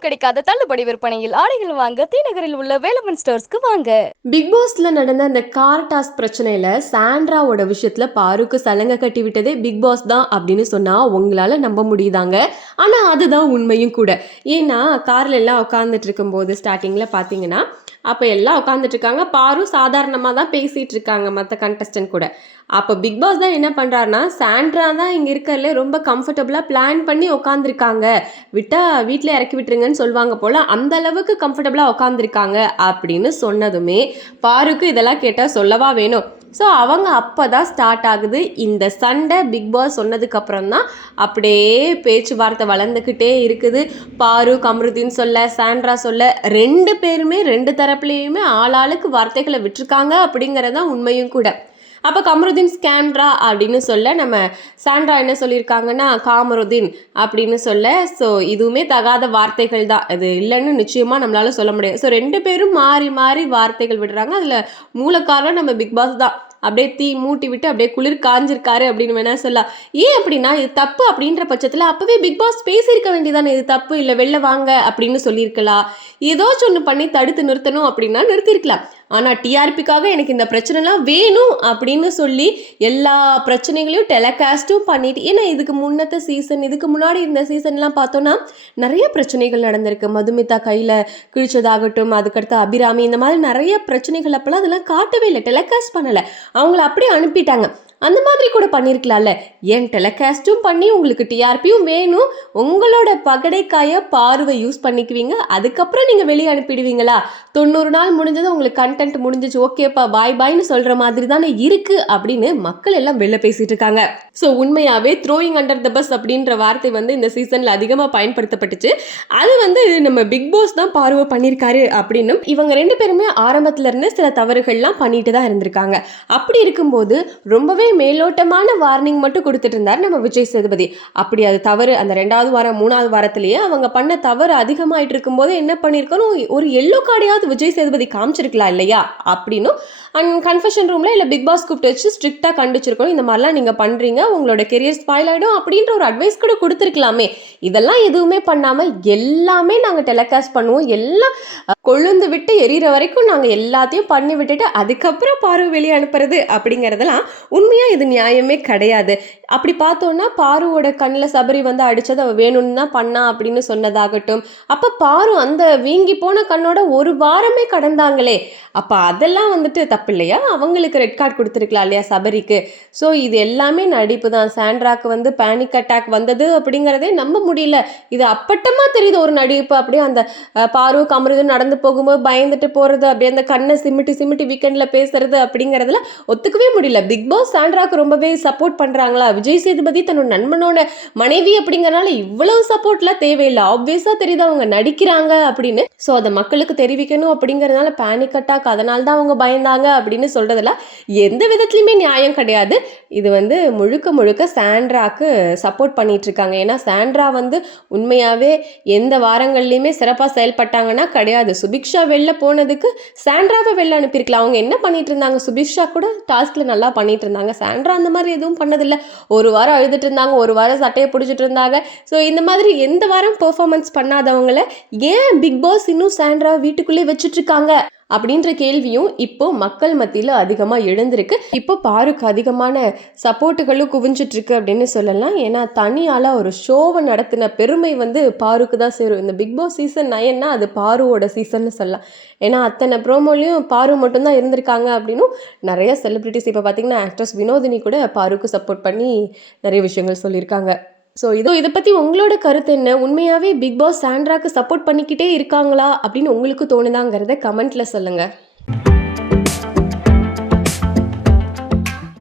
எங்கும் கிடைக்காத தள்ளுபடி விற்பனையில் ஆடைகள் வாங்க தீநகரில் உள்ள வேலவன் ஸ்டோர்ஸ்க்கு வாங்க. பிக் பாஸ்ல நடந்த அந்த கார் டாஸ்க் பிரச்சனையில சாண்ட்ராவோட விஷயத்துல பாருக்கு சலங்கை கட்டி விட்டதே பிக் பாஸ் தான் அப்படின்னு சொன்னா உங்களால நம்ப முடியுதாங்க. ஆனா அதுதான் உண்மையும் கூட. ஏன்னா கார்ல எல்லாம் உட்காந்துட்டு இருக்கும் போது ஸ்டார்டிங்ல பாத்தீங்கன்னா அப்ப எல்லாம் உட்காந்துட்டு இருக்காங்க. பாரு சாதாரணமா தான் பேசிட்டு இருக்காங்க மற்ற கண்டஸ்டன்ட் கூட. அப்ப பிக் பாஸ் தான் என்ன பண்றாருன்னா, சாண்ட்ரா தான் இங்க இருக்கறதுல ரொம்ப கம்ஃபர்டபுளா பிளான் பண்ணி உட்காந்துருக்காங்க, விட்டா வீட்டுல இறக்கி விட்டுருங்கன்னு சொல்லுவாங்க போல, அந்த அளவுக்கு கம்ஃபர்டபுளா உட்காந்துருக்காங்க அப்படின்னு சொன்னதுமே பாருக்கு இதெல்லாம் கேட்டா சொல்லவா வேணும். ஸோ அவங்க அப்போ தான் ஸ்டார்ட் ஆகுது இந்த சண்டை. பிக் பாஸ் சொன்னதுக்கு அப்புறம் தான் அப்படியே பேச்சுவார்த்தை வளர்ந்துக்கிட்டே இருக்குது. பாரு கமருதீன் சொல்ல, சாண்ட்ரா சொல்ல, ரெண்டு பேருமே ரெண்டு தரப்புலேயுமே ஆளாளுக்கு வார்த்தைகளை விட்டுருக்காங்க அப்படிங்கிறதான் உண்மையும் கூட. அப்போ கமருதீன் ஸ்கேம்ரா அப்படின்னு சொல்ல, நம்ம சாண்ட்ரா என்ன சொல்லியிருக்காங்கன்னா காமருதீன் அப்படின்னு சொல்ல. ஸோ இதுவுமே தகாத வார்த்தைகள் தான், அது இல்லைன்னு நிச்சயமாக நம்மளால சொல்ல முடியாது. ஸோ ரெண்டு பேரும் மாறி மாறி வார்த்தைகள் விடுறாங்க. அதில் மூலக்காரன் நம்ம பிக் பாஸ் தான். அப்படியே தீ மூட்டி விட்டு அப்படியே குளிர் காஞ்சிருக்காரு அப்படின்னு வேணா சொல்லலாம். ஏன் அப்படின்னா இது தப்பு அப்படின்ற பட்சத்தில் அப்பவே பிக் பாஸ் பேசியிருக்க வேண்டியதானே, இது தப்பு இல்லை வெளில வாங்க அப்படின்னு சொல்லியிருக்கலாம். ஏதோச்சும் ஒன்று பண்ணி தடுத்து நிறுத்தணும் அப்படின்னா நிறுத்திருக்கலாம். ஆனால் டிஆர்பிக்காக எனக்கு இந்த பிரச்சனைலாம் வேணும் அப்படின்னு சொல்லி எல்லா பிரச்சனைகளையும் டெலிகாஸ்ட்டும் பண்ணிட்டு, ஏன்னா இதுக்கு முன்னத்த சீசன், இதுக்கு முன்னாடி இந்த சீசன்லாம் பார்த்தோன்னா நிறைய பிரச்சனைகள் நடந்திருக்கு. மதுமிதா கையில் கிழிச்சதாகட்டும், அதுக்கடுத்து அபிராமி, இந்த மாதிரி நிறைய பிரச்சனைகள் அப்போல்லாம் அதெல்லாம் காட்டவே இல்லை, டெலிகாஸ்ட் பண்ணலை, அவங்கள அப்படியே அனுப்பிட்டாங்க. அந்த மாதிரி கூட பண்ணியிருக்கலாம்ல. ஏன் டெலிகாஸ்ட்டும் பண்ணி உங்களுக்கு டிஆர்பியும் வேணும், உங்களோட பகடைக்காய பார்வை யூஸ் பண்ணிக்குவீங்க, அதுக்கப்புறம் நீங்கள் வெளியே அனுப்பிடுவீங்களா? 90 நாள் முடிஞ்சது, உங்களுக்கு கண்டென்ட் முடிஞ்சிச்சு, ஓகேப்பா பாய் பாய்னு சொல்கிற மாதிரி தானே இருக்குது அப்படின்னு மக்கள் எல்லாம் வெளில பேசிகிட்டு இருக்காங்க. ஸோ உண்மையாகவே த்ரோயிங் அண்டர் த பஸ் அப்படின்ற வார்த்தை வந்து இந்த சீசனில் அதிகமாக பயன்படுத்தப்பட்டுச்சு. அது வந்து நம்ம பிக் பாஸ் தான் பார்வை பண்ணியிருக்காரு அப்படின்னும், இவங்க ரெண்டு பேருமே ஆரம்பத்துலேருந்து சில தவறுகள்லாம் பண்ணிட்டு தான் இருந்திருக்காங்க. அப்படி இருக்கும்போது ரொம்பவே மேலோட்டமான வார்னிங் மட்டும் கொடுத்துட்டு இருந்தார் நம்ம விஜய் சேதுபதி. அப்படி அது தவறு, அந்த 2வது வாரம் 3வது வாரத்திலேயே அவங்க பண்ண தவறு அதிகமாயிட்டு இருக்கும்போது என்ன பண்ணியிருக்கணும், ஒரு எல்லோ கார்டையாவது விஜய் சேதுபதி காமிச்சிருக்கலாம் இல்லையா அப்படின்னு கன்ஃபெஷன் ரூம்ல இல்லை பிக் பாஸ் கூப்பிட்டு வச்சு ஸ்ட்ரிக்டாக கண்டிச்சிருக்கணும். இந்த மாதிரிலாம் நீங்கள் பண்ணுறீங்க, உங்களோட கெரியர் ஸ்பாயில் ஆகிடும் அப்படின்ற ஒரு அட்வைஸ் கூட கொடுத்துருக்கலாமே. இதெல்லாம் எதுவுமே பண்ணாமல் எல்லாமே நாங்கள் டெலிகாஸ்ட் பண்ணுவோம், எல்லாம் கொழுந்து விட்டு எரியிற வரைக்கும் நாங்கள் எல்லாத்தையும் பண்ணி விட்டுட்டு அதுக்கப்புறம் பார்வை வெளியே அனுப்புறது அப்படிங்கிறதெல்லாம் உண்மையாக இது நியாயமே கிடையாது. அப்படி பார்த்தோன்னா பாருவோட கண்ணில் சபரி வந்து அடித்ததை வேணும்னு தான் பண்ணா அப்படின்னு சொன்னதாகட்டும், அப்போ பாரு அந்த வீங்கி போன கண்ணோட ஒரு வாரமே கடந்தாங்களே, அப்போ அதெல்லாம் வந்துட்டு தப்பு இல்லையா? அவங்களுக்கு ரெட் கார்டு கொடுத்துருக்கலாம் இல்லையா சபரிக்கு? ஸோ இது எல்லாமே நடிப்பு தான். சாண்ட்ராக்கு வந்து பேனிக் அட்டாக் வந்தது அப்படிங்கிறதே நம்ப முடியல. இது அப்பட்டமாக தெரியுது ஒரு நடிப்பு. அப்படியே அந்த பாரு கமருதீன் நடந்து போகும்போது பயந்துட்டு போகிறது, அப்படியே அந்த கண்ணை சிமிட்டி சிமிட்டி வீக்கெண்டில் பேசுறது அப்படிங்கிறதுல ஒத்துக்கவே முடியல. பிக் பாஸ் சாண்ட்ராக்கு ரொம்பவே சப்போர்ட் பண்ணுறாங்களா? விஜய் சேதுபதி தன்னோட நண்பனோட மனைவி அப்படிங்கிறனால இவ்வளவு சப்போர்ட்லாம் தேவையில்லை. ஆப்வியஸாக தெரியுது அவங்க நடிக்கிறாங்க அப்படின்னு. ஸோ அதை மக்களுக்கு தெரிவிக்கணும் அப்படிங்கிறதுனால பேனிக் அட்டாக், அதனால தான் அவங்க பயந்தாங்க அப்படின்னு சொல்கிறதுல எந்த விதத்துலையுமே நியாயம் கிடையாது. இது வந்து முழுக்க முழுக்க சாண்ட்ராக்கு சப்போர்ட் பண்ணிட்டு இருக்காங்க. ஏன்னா சாண்ட்ரா வந்து உண்மையாகவே எந்த வாரங்கள்லையுமே சிறப்பாக செயல்பட்டாங்கன்னா கிடையாது. சுபிக்ஷா வெளில போனதுக்கு சாண்ட்ராவை வெளில அனுப்பியிருக்கலாம். அவங்க என்ன பண்ணிட்டு இருந்தாங்க, சுபிக்ஷா கூட டாஸ்கில் நல்லா பண்ணிட்டு இருந்தாங்க, சாண்ட்ரா அந்த மாதிரி எதுவும் பண்ணதில்லை. ஒரு வாரம் அழுதுட்டு இருந்தாங்க, ஒரு வாரம் சட்டையை பிடிச்சிட்டு இருந்தாங்க. ஸோ இந்த மாதிரி எந்த வாரம் பெர்ஃபார்மன்ஸ் பண்ணாதவங்கள ஏன் பிக் பாஸ் இன்னும் சாண்ட்ரா வீட்டுக்குள்ளே வச்சுட்டு இருக்காங்க அப்படின்ற கேள்வியும் இப்போ மக்கள் மத்தியில் அதிகமாக எழுந்திருக்கு. இப்போ பாருக்கு அதிகமான சப்போர்ட்டுகளும் குவிஞ்சிட்டு இருக்கு அப்படின்னு சொல்லலாம். ஏன்னா தனியால் ஒரு ஷோவை நடத்தின பெருமை வந்து பாருக்கு தான் சேரும். இந்த பிக் பாஸ் சீசன் 9னா அது பாருவோட சீசன்னு சொல்லலாம். ஏன்னா அத்தனை ப்ரோமோலையும் பாரு மட்டும்தான் இருந்திருக்காங்க அப்படின்னும் நிறைய செலிபிரிட்டிஸ், இப்போ பார்த்தீங்கன்னா ஆக்ட்ரஸ் வினோதினி கூட பாருக்கு சப்போர்ட் பண்ணி நிறைய விஷயங்கள் சொல்லியிருக்காங்க. ஸோ இதை பற்றி உங்களோட கருத்து என்ன? உண்மையாகவே பிக் பாஸ் சாண்ட்ராக்கு சப்போர்ட் பண்ணிக்கிட்டே இருக்காங்களா அப்படின்னு உங்களுக்கு தோணுதாங்கிறத கமெண்ட்டில் சொல்லுங்கள்.